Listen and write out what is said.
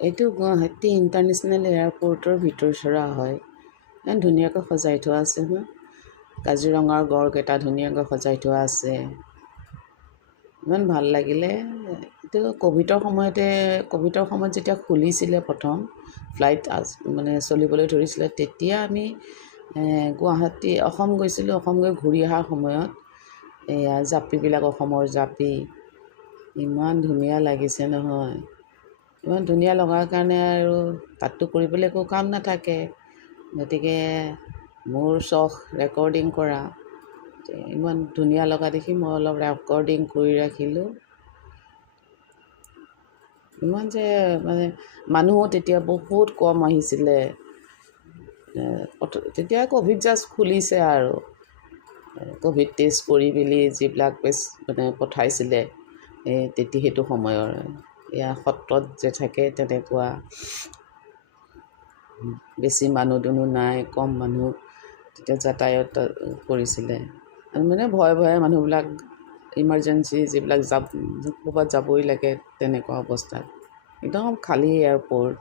এইটো গুৱাহাটী ইণ্টাৰনেশ্যনেল এয়াৰপৰ্টৰ ভিতৰচৰা হয়। ইমান ধুনীয়াকৈ সজাই থোৱা আছে নহয়। কাজিৰঙাৰ গড়কেইটা ধুনীয়াকৈ সজাই থোৱা আছে। ইমান ভাল লাগিলে। এইটো ক'ভিডৰ সময়ত যেতিয়া খুলিছিলে প্ৰথম ফ্লাইট মানে চলিবলৈ ধৰিছিলে, তেতিয়া আমি গুৱাহাটী অসম গৈছিলোঁ। অসম গৈ ঘূৰি অহাৰ সময়ত এয়া জাপিবিলাক, অসমৰ জাপি ইমান ধুনীয়া লাগিছে নহয়। ইমান ধুনীয়া লগাৰ কাৰণে আৰু তাততো কৰিবলৈ একো কাম নাথাকে, গতিকে মোৰ চখ ৰেকৰ্ডিং কৰা। ইমান ধুনীয়া লগা দেখি মই অলপ ৰেকৰ্ডিং কৰি ৰাখিলোঁ। ইমান যে মানে মানুহো তেতিয়া বহুত কম আহিছিলে। তেতিয়া ক'ভিড জাষ্ট খুলিছে আৰু ক'ভিড টেষ্ট কৰি মেলি যিবিলাক মানে পঠাইছিলে সেইটো সময়ৰ এয়া সত্ৰত যে থাকে তেনেকুৱা বেছি মানুহ দুনুহ নাই, কম মানুহ তেতিয়া যাতায়ত কৰিছিলে। মানে ভয়ে মানুহবিলাক ইমাৰ্জেঞ্চি যিবিলাক ক'ৰবাত যাবই লাগে তেনেকুৱা অৱস্থাত একদম খালী এয়াৰপৰ্ট।